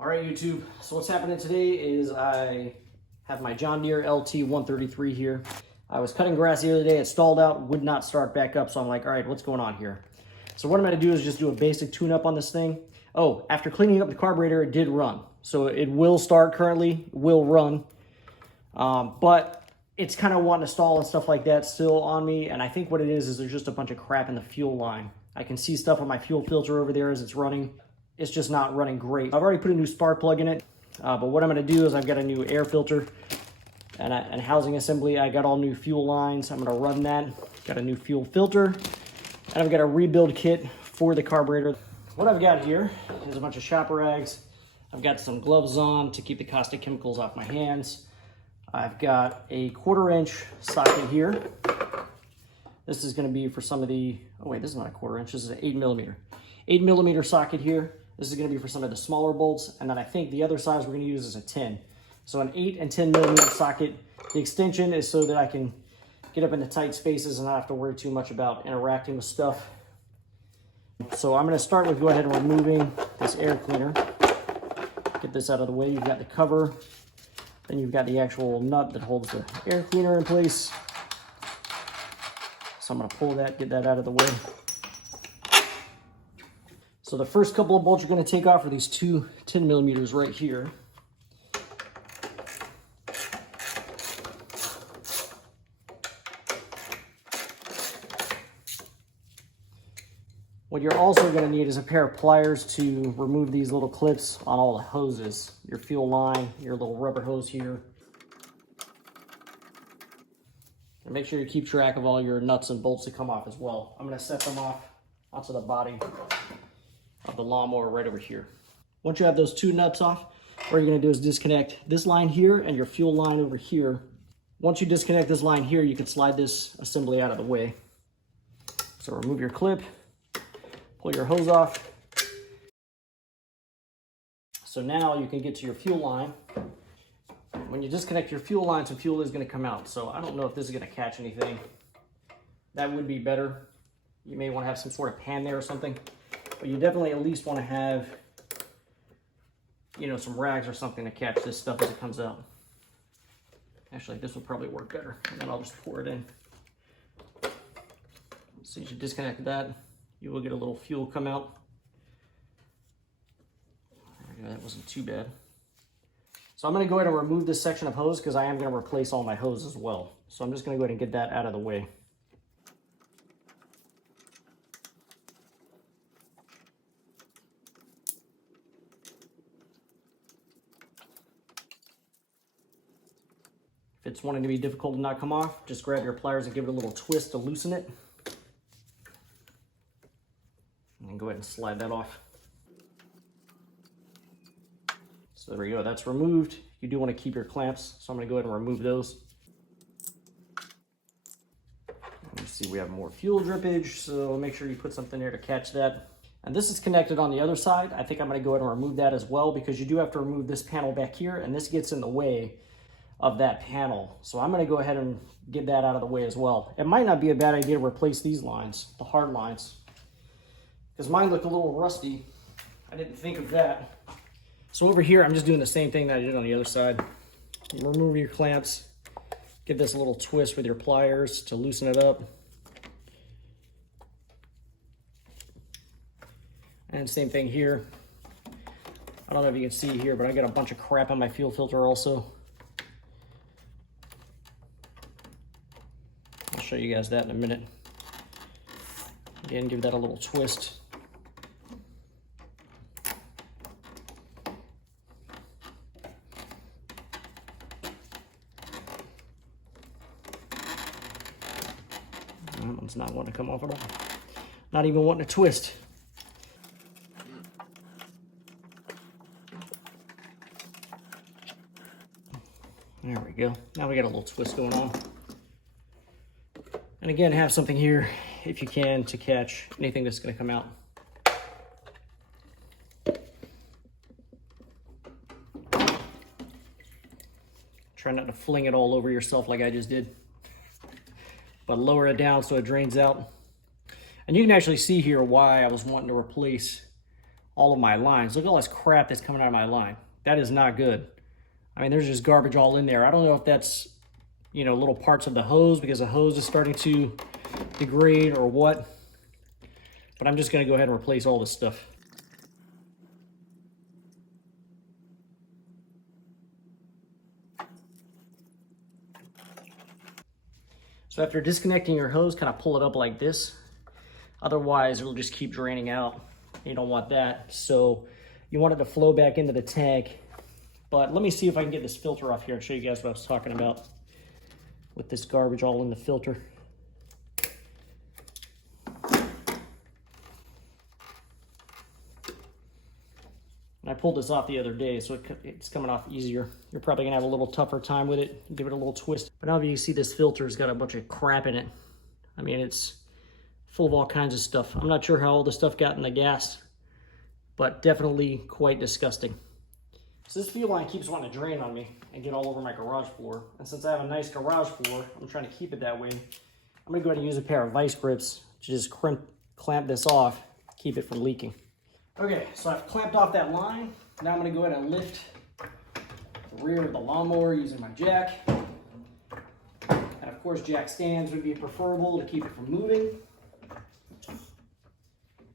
All right, YouTube. So what's happening today is I have my John Deere LT 133 here. I was cutting grass the other day. It stalled out, would not start back up. So I'm like, all right, what's going on here? So what I'm going to do is just do a basic tune-up on this thing. Oh, after cleaning up the carburetor, it did run. So it will start currently, will run. But it's kind of wanting to stall and stuff like that still on me. And I think what it is there's just a bunch of crap in the fuel line. I can see stuff on my fuel filter over there as it's running. It's just not running great. I've already put a new spark plug in it. But what I'm going to do is I've got a new air filter and housing assembly. I got all new fuel lines. I'm going to run that. Got a new fuel filter. And I've got a rebuild kit for the carburetor. What I've got here is a bunch of shop rags. I've got some gloves on to keep the caustic chemicals off my hands. I've got a 1/4 inch socket here. This is going to be for some of the, oh wait, this is not a 1/4 inch. This is an 8mm. 8mm socket here. This is going to be for some of the smaller bolts. And then I think the other size we're going to use is a 10. So an 8 and 10mm socket. The extension is so that I can get up into tight spaces and not have to worry too much about interacting with stuff. So I'm going to start with go ahead and removing this air cleaner. Get this out of the way. You've got the cover. Then you've got the actual nut that holds the air cleaner in place. So I'm going to pull that, get that out of the way. So the first couple of bolts you're going to take off are these two 10mm right here. What you're also going to need is a pair of pliers to remove these little clips on all the hoses. Your fuel line, your little rubber hose here. And make sure you keep track of all your nuts and bolts that come off as well. I'm going to set them off onto the body of the lawnmower right over here. Once you have those two nuts off, what you're going to do is disconnect this line here and your fuel line over here. Once you disconnect this line here, you can slide this assembly out of the way. So remove your clip. Pull your hose off. So now you can get to your fuel line. When you disconnect your fuel line, some fuel is going to come out. So I don't know if this is going to catch anything. That would be better. You may want to have some sort of pan there or something. But you definitely at least want to have, you know, some rags or something to catch this stuff as it comes out. Actually, this will probably work better. And then I'll just pour it in. So you should disconnect that. You will get a little fuel come out. There we go, that wasn't too bad. So I'm going to go ahead and remove this section of hose because I am going to replace all my hose as well. So I'm just going to go ahead and get that out of the way. If it's wanting to be difficult to not come off, just grab your pliers and give it a little twist to loosen it. And go ahead and slide that off. So there we go, that's removed. You do want to keep your clamps, so I'm going to go ahead and remove those. Let me see, we have more fuel drippage, so make sure you put something there to catch that. And this is connected on the other side. I think I'm going to go ahead and remove that as well because you do have to remove this panel back here, and this gets in the way of that panel. So I'm going to go ahead and get that out of the way as well. It might not be a bad idea to replace these lines, the hard lines, because mine look a little rusty. I didn't think of that. So over here, I'm just doing the same thing that I did on the other side. You remove your clamps, give this a little twist with your pliers to loosen it up. And same thing here. I don't know if you can see here, but I got a bunch of crap on my fuel filter also. I'll show you guys that in a minute. Again, give that a little twist. That one's not wanting to come off at all. Not even wanting to twist. There we go. Now we got a little twist going on. And again, have something here, if you can, to catch anything that's going to come out. Try not to fling it all over yourself like I just did. But lower it down so it drains out. And you can actually see here why I was wanting to replace all of my lines. Look at all this crap that's coming out of my line. That is not good. I mean, there's just garbage all in there. I don't know if that's, you know, little parts of the hose because the hose is starting to degrade or what. But I'm just going to go ahead and replace all this stuff. So after disconnecting your hose, kind of pull it up like this. Otherwise, it'll just keep draining out. You don't want that. So you want it to flow back into the tank. But let me see if I can get this filter off here and show you guys what I was talking about with this garbage all in the filter. I pulled this off the other day, so it's coming off easier. You're probably gonna have a little tougher time with it. Give it a little twist. But now you see this filter's got a bunch of crap in it. I mean, it's full of all kinds of stuff. I'm not sure how all the stuff got in the gas, but definitely quite disgusting. So this fuel line keeps wanting to drain on me and get all over my garage floor. And since I have a nice garage floor, I'm trying to keep it that way. I'm gonna go ahead and use a pair of vice grips to just clamp this off, keep it from leaking. Okay, so I've clamped off that line. Now I'm gonna go ahead and lift the rear of the lawnmower using my jack. And of course, jack stands would be preferable to keep it from moving.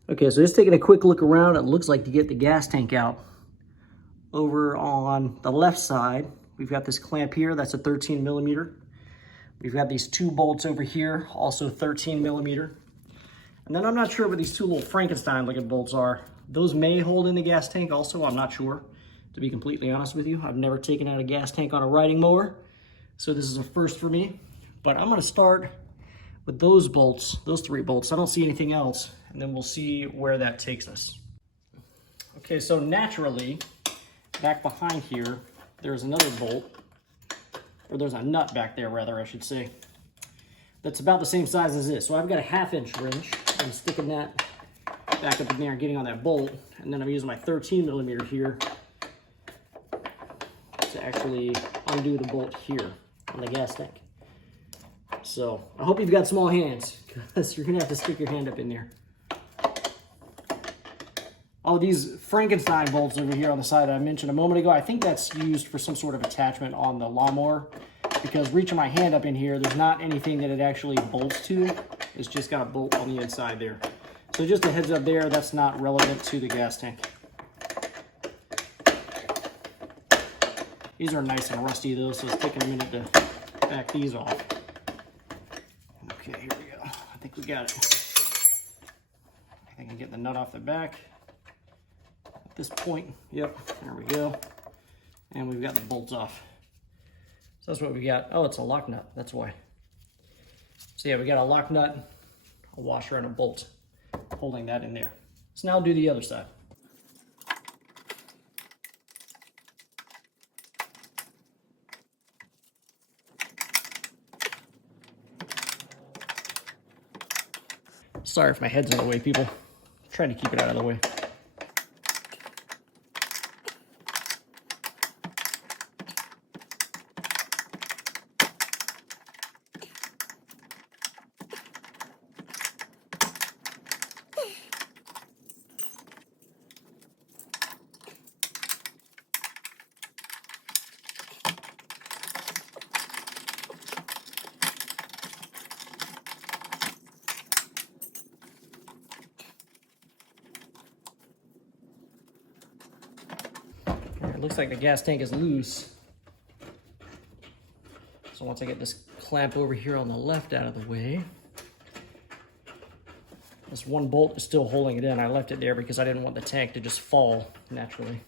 Okay, so just taking a quick look around, it looks like to get the gas tank out. Over on the left side, we've got this clamp here, that's a 13 millimeter. We've got these two bolts over here, also 13 millimeter. And then I'm not sure what these two little Frankenstein looking bolts are. Those may hold in the gas tank also, I'm not sure, to be completely honest with you. I've never taken out a gas tank on a riding mower, so this is a first for me. But I'm gonna start with those bolts, those 3 bolts. I don't see anything else, and then we'll see where that takes us. Okay, so naturally, back behind here, there's another bolt, or there's a nut back there rather, I should say, that's about the same size as this. So I've got a 1/2-inch wrench. I'm sticking that back up in there and getting on that bolt, and then I'm using my 13 millimeter here to actually undo the bolt here on the gas tank. So I hope you've got small hands, because you're gonna have to stick your hand up in there. All these Frankenstein bolts over here on the side that I mentioned a moment ago, I think that's used for some sort of attachment on the lawnmower, because reaching my hand up in here, there's not anything that it actually bolts to. It's just got a bolt on the inside there. So just a heads up there, that's not relevant to the gas tank. These are nice and rusty though, so it's taking a minute to back these off. Okay, here we go. I think we got it. I think I can get the nut off the back. At this point, yep, there we go. And we've got the bolts off. So that's what we got. Oh, it's a lock nut, that's why. So yeah, we got a lock nut, a washer, and a bolt holding that in there. So now I'll do the other side. Sorry if my head's in the way, people. I'm trying to keep it out of the way. It looks like the gas tank is loose. So once I get this clamp over here on the left out of the way, this one bolt is still holding it in. I left it there because I didn't want the tank to just fall naturally.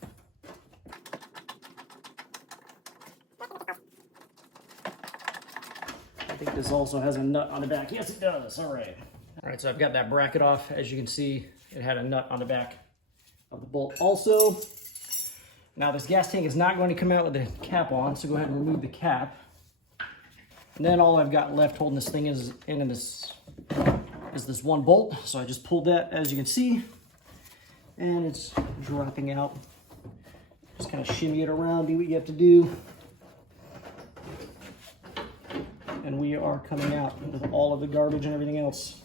I think this also has a nut on the back. Yes, it does. All right. All right, so I've got that bracket off. As you can see, it had a nut on the back of the bolt also. Now this gas tank is not going to come out with the cap on, so go ahead and remove the cap. And then all I've got left holding this thing is this one bolt. So I just pulled that, as you can see, and it's dropping out. Just kind of shimmy it around, do what you have to do. And we are coming out with all of the garbage and everything else.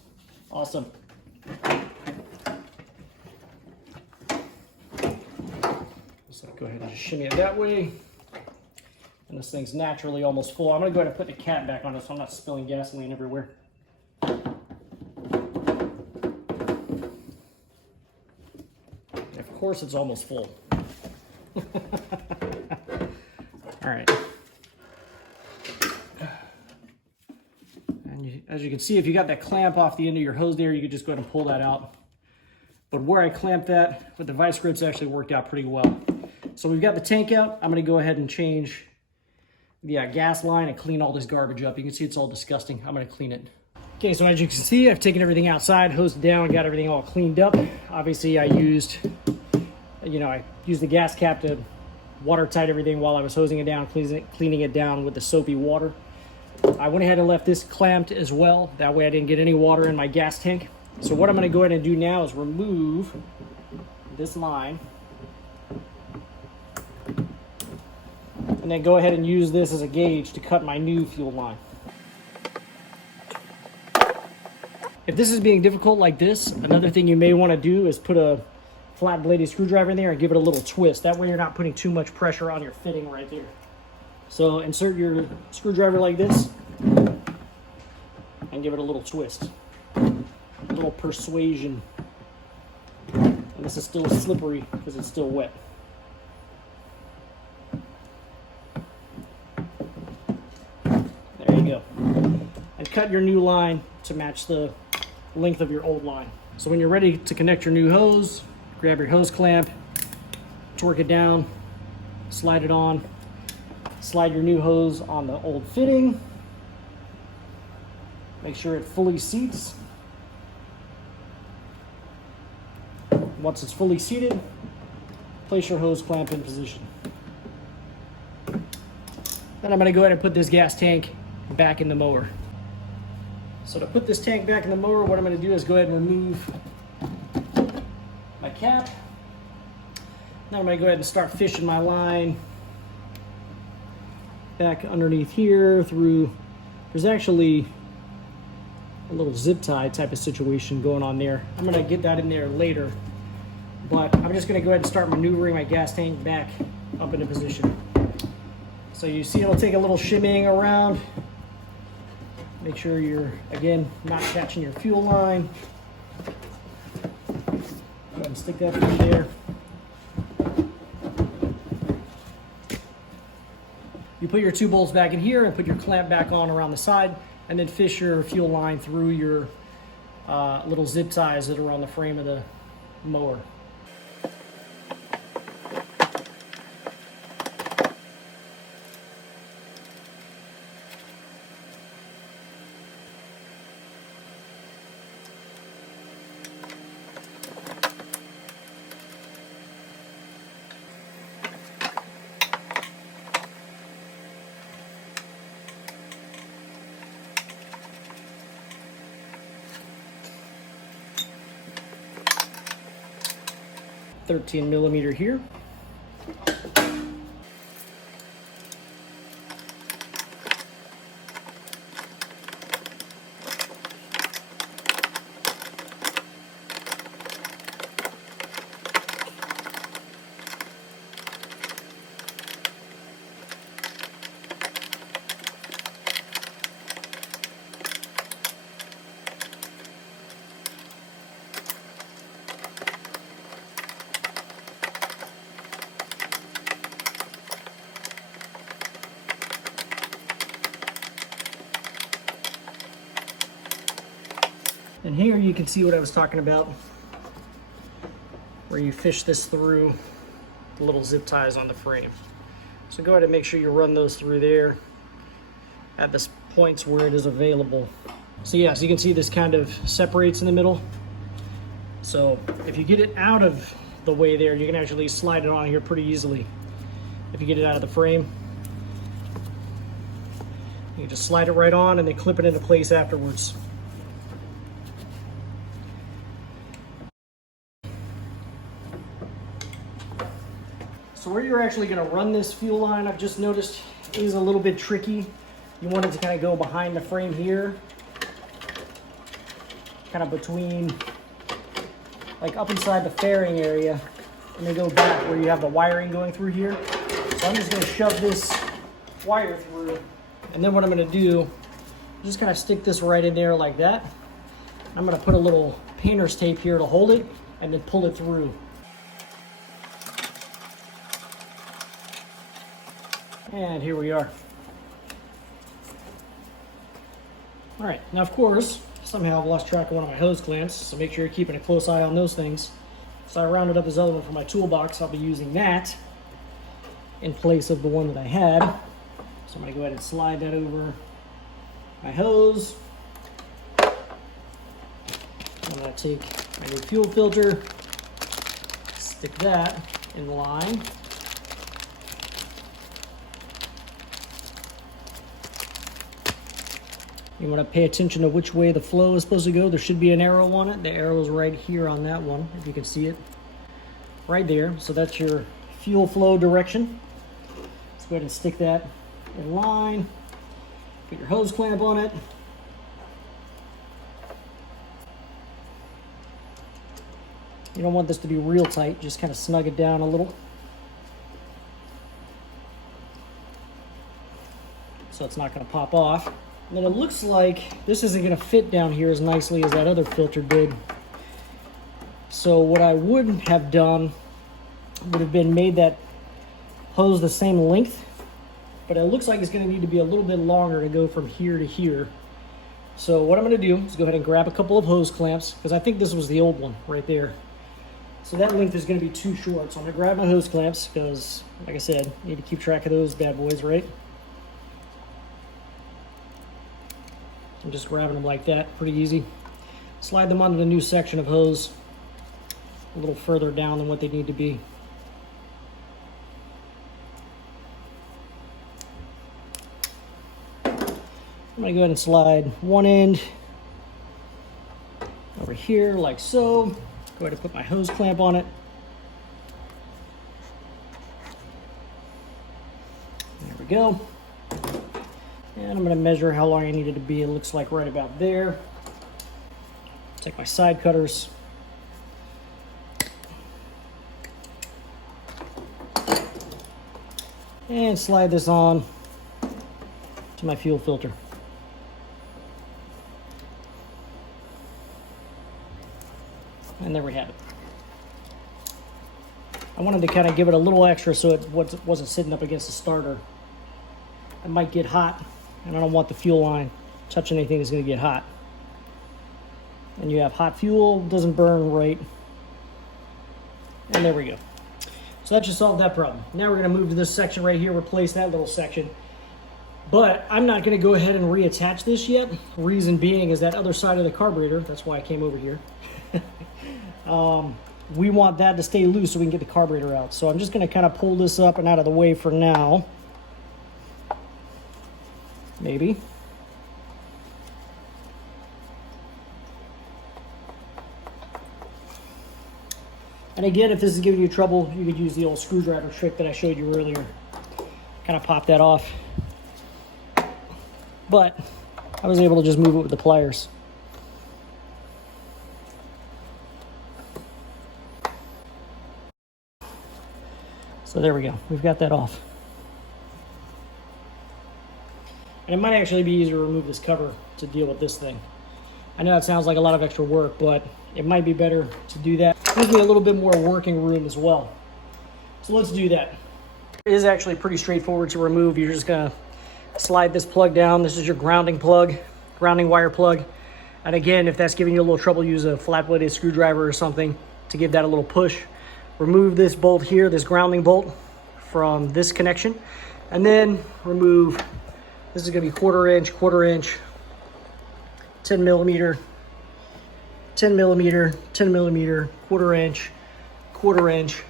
Awesome. Go ahead and just shimmy it that way. And this thing's naturally almost full. I'm gonna go ahead and put the cap back on it so I'm not spilling gasoline everywhere. Of course it's almost full. All right. And as you can see, if you got that clamp off the end of your hose there, you could just go ahead and pull that out. But where I clamped that with the vice grips actually worked out pretty well. So we've got the tank out. I'm gonna go ahead and change the gas line and clean all this garbage up. You can see it's all disgusting. I'm gonna clean it. Okay, so as you can see, I've taken everything outside, hosed down, got everything all cleaned up. Obviously I used the gas cap to watertight everything while I was hosing it down, cleaning it down with the soapy water. I went ahead and left this clamped as well. That way I didn't get any water in my gas tank. So what I'm gonna go ahead and do now is remove this line. And then go ahead and use this as a gauge to cut my new fuel line. If this is being difficult like this, another thing you may want to do is put a flat bladed screwdriver in there and give it a little twist. That way you're not putting too much pressure on your fitting right there. So insert your screwdriver like this and give it a little twist. A little persuasion. And this is still slippery because it's still wet. There you go. And cut your new line to match the length of your old line. So when you're ready to connect your new hose, grab your hose clamp, torque it down, slide it on, slide your new hose on the old fitting, make sure it fully seats. Once it's fully seated, place your hose clamp in position. Then I'm going to go ahead and put this gas tank back in the mower. So to put this tank back in the mower, what I'm going to do is go ahead and remove my cap. Now I'm going to go ahead and start fishing my line back underneath here through. There's actually a little zip tie type of situation going on there. I'm going to get that in there later, but I'm just going to go ahead and start maneuvering my gas tank back up into position. So you see it'll take a little shimmying around. Make sure you're, again, not catching your fuel line. Go ahead and stick that through there. You put your two bolts back in here and put your clamp back on around the side, and then fish your fuel line through your little zip ties that are on the frame of the mower. $13mm here. And here you can see what I was talking about, where you fish this through the little zip ties on the frame. So go ahead and make sure you run those through there at the points where it is available. So yeah, so you can see this kind of separates in the middle. So if you get it out of the way there, you can actually slide it on here pretty easily. If you get it out of the frame, you can just slide it right on and then clip it into place afterwards. So where you're actually going to run this fuel line, I've just noticed, is a little bit tricky. You want it to kind of go behind the frame here, kind of between, like up inside the fairing area. and they go back where you have the wiring going through here. So I'm just going to shove this wire through, and then what I'm going to do, just kind of stick this right in there like that. I'm going to put a little painter's tape here to hold it, and then pull it through. And here we are. All right, now of course, somehow I've lost track of one of my hose clamps, so make sure you're keeping a close eye on those things. So I rounded up this other one for my toolbox. I'll be using that in place of the one that I had. So I'm gonna go ahead and slide that over my hose. I'm gonna take my new fuel filter, stick that in line. You want to pay attention to which way the flow is supposed to go. There should be an arrow on it. The arrow is right here on that one, if you can see it. Right there. So that's your fuel flow direction. Let's go ahead and stick that in line. Put your hose clamp on it. You don't want this to be real tight. Just kind of snug it down a little, so it's not going to pop off. And then it looks like this isn't going to fit down here as nicely as that other filter did. So what I would have done would have been made that hose the same length, but it looks like it's going to need to be a little bit longer to go from here to here. So what I'm going to do is go ahead and grab a couple of hose clamps, because I think this was the old one right there. So that length is going to be too short. So I'm going to grab my hose clamps because, like I said, you need to keep track of those bad boys, right? I'm just grabbing them like that, pretty easy. Slide them onto the new section of hose a little further down than what they need to be. I'm gonna go ahead and slide one end over here like so. Go ahead and put my hose clamp on it. There we go. And I'm going to measure how long I need it to be. It looks like right about there. Take my side cutters. And slide this on to my fuel filter. And there we have it. I wanted to kind of give it a little extra so it wasn't sitting up against the starter. It might get hot, and I don't want the fuel line touching anything that's going to get hot. And you have hot fuel, doesn't burn right. And there we go. So that should solve that problem. Now we're going to move to this section right here, replace that little section. But I'm not going to go ahead and reattach this yet. Reason being is that other side of the carburetor, that's why I came over here. We want that to stay loose so we can get the carburetor out. So I'm just going to kind of pull this up and out of the way for now. Maybe. And again, if this is giving you trouble, you could use the old screwdriver trick that I showed you earlier. Kind of pop that off. But I was able to just move it with the pliers. So there we go. We've got that off. And it might actually be easier to remove this cover to deal with this thing. I know that sounds like a lot of extra work, but it might be better to do that. Gives me a little bit more working room as well. So let's do that. It is actually pretty straightforward to remove. You're just gonna slide this plug down. This is your grounding plug, grounding wire plug. And again, if that's giving you a little trouble, use a flat-bladed screwdriver or something to give that a little push. Remove this bolt here, this grounding bolt from this connection. And then remove, this is gonna be quarter inch, 10 millimeter, 10 millimeter, 10 millimeter, quarter inch,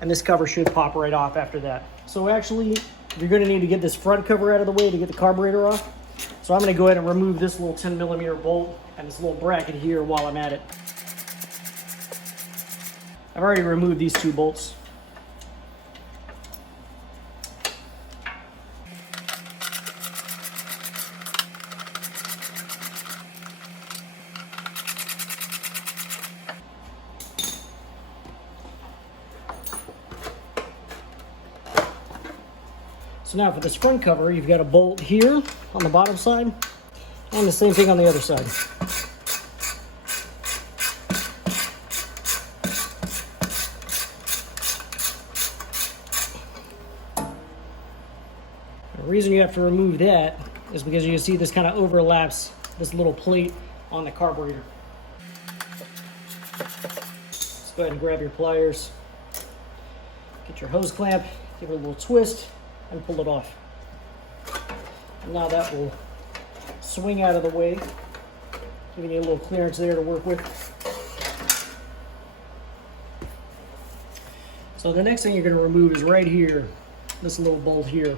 and this cover should pop right off after that. So actually, you're gonna need to get this front cover out of the way to get the carburetor off. So I'm gonna go ahead and remove this little 10 millimeter bolt and this little bracket here while I'm at it. I've already removed these two bolts. So now for this front cover, you've got a bolt here on the bottom side, and the same thing on the other side. The reason you have to remove that is because you can see this kind of overlaps this little plate on the carburetor. Let's go ahead and grab your pliers, get your hose clamp, give it a little twist, and pull it off. And now that will swing out of the way, giving you a little clearance there to work with. So the next thing you're going to remove is right here, this little bolt here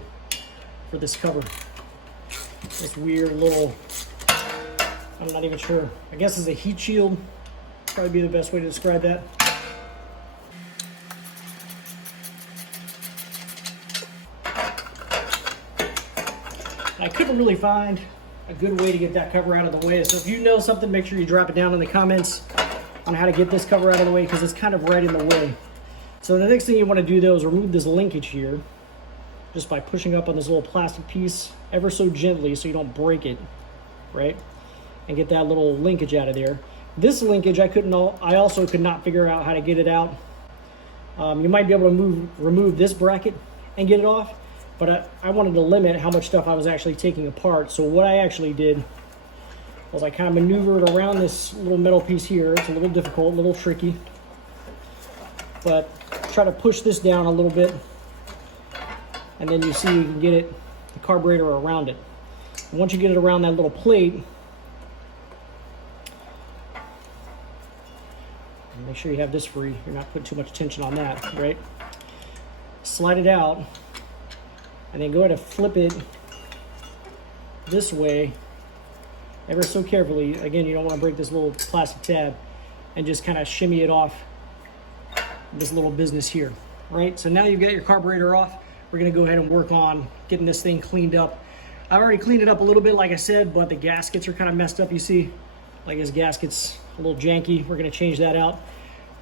for this cover. This weird little, I'm not even sure, I guess it's a heat shield, probably be the best way to describe that. I couldn't really find a good way to get that cover out of the way, so if you know something, make sure you drop it down in the comments on how to get this cover out of the way, because it's kind of right in the way. So the next thing you want to do though is remove this linkage here, just by pushing up on this little plastic piece ever so gently so you don't break it, right? And get that little linkage out of there. This linkage I also could not figure out how to get it out. You might be able to remove this bracket and get it off, but I wanted to limit how much stuff I was actually taking apart. So what I actually did was I kind of maneuvered around this little metal piece here. It's a little difficult, a little tricky, but try to push this down a little bit, and then you see you can get it, the carburetor around it. And once you get it around that little plate, make sure you have this free. You're not putting too much tension on that, right? Slide it out, and then go ahead and flip it this way, ever so carefully. Again, you don't want to break this little plastic tab, and just kind of shimmy it off this little business here, right? So now you've got your carburetor off. We're gonna go ahead and work on getting this thing cleaned up. I've already cleaned it up a little bit, like I said, but the gaskets are kind of messed up. You see, like this gasket's a little janky. We're gonna change that out.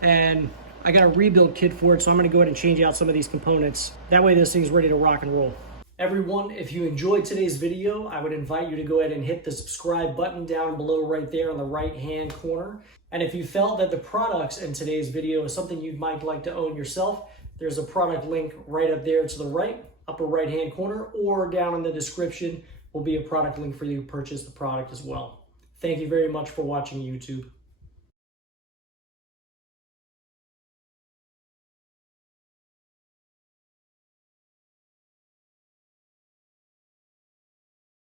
And I got a rebuild kit for it, so I'm gonna go ahead and change out some of these components. That way this thing's ready to rock and roll. Everyone, if you enjoyed today's video, I would invite you to go ahead and hit the subscribe button down below right there on the right-hand corner. And if you felt that the products in today's video is something you might like to own yourself, there's a product link right up there to the right, upper right-hand corner, or down in the description will be a product link for you to purchase the product as well. Thank you very much for watching YouTube.